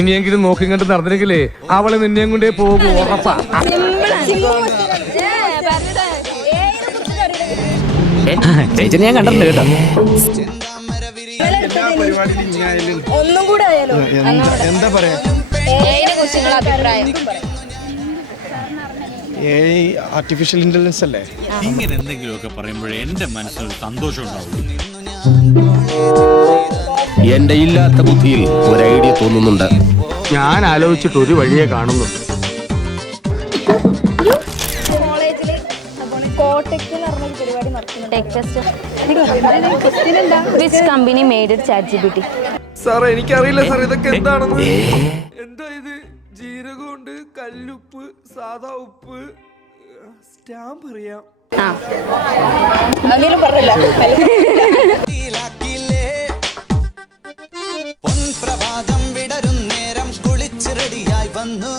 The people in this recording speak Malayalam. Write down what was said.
ഇനിയെങ്കിലും നോക്കി കണ്ട് നടന്നില്ലെങ്കിലേ അവള് നിന്നെയും കൊണ്ടേ പോകും ഉറപ്പാ. ചേച്ചി ഞാൻ കണ്ടിട്ടുണ്ട് കേട്ടോ. ഒന്നും കൂടെ ആയാലോ എന്താ പറയാ ആർട്ടിഫിഷ്യൽ ഇന്റലിജൻസ് അല്ലേ? ഇങ്ങനെ എന്തെങ്കിലുമൊക്കെ പറയുമ്പോഴേ എന്റെ മനസ്സിൽ സന്തോഷം ഉണ്ടാവും. എന്റെ ഇല്ലാത്ത ബുദ്ധിയിൽ ഒരു ഐഡിയ തോന്നുന്നുണ്ട്. ഞാൻ ആലോചിച്ചിട്ട് ഒരു വഴിയെ കാണുന്നുണ്ട്. കോളേജില് കോട്ടയ്ക്ക് നടന്ന പരിപാടി നടത്തുന്നുണ്ട്. Which company made it ChatGPT? സാറേ എനിക്കറിയില്ല സാർ ഇതൊക്കെ എന്താണെന്ന്. എന്താ ഇത്? ജീരകമുണ്ട്, കല്ലുപ്പ്, സാധാ ഉപ്പ്, സ്റ്റാമ്പ് അറിയാം. അതിലും പറഞ്ഞില്ല. പൊൻപ്രഭാതം വിടരും നേരം കുളിച്ച് റെഡിയായി വന്നു.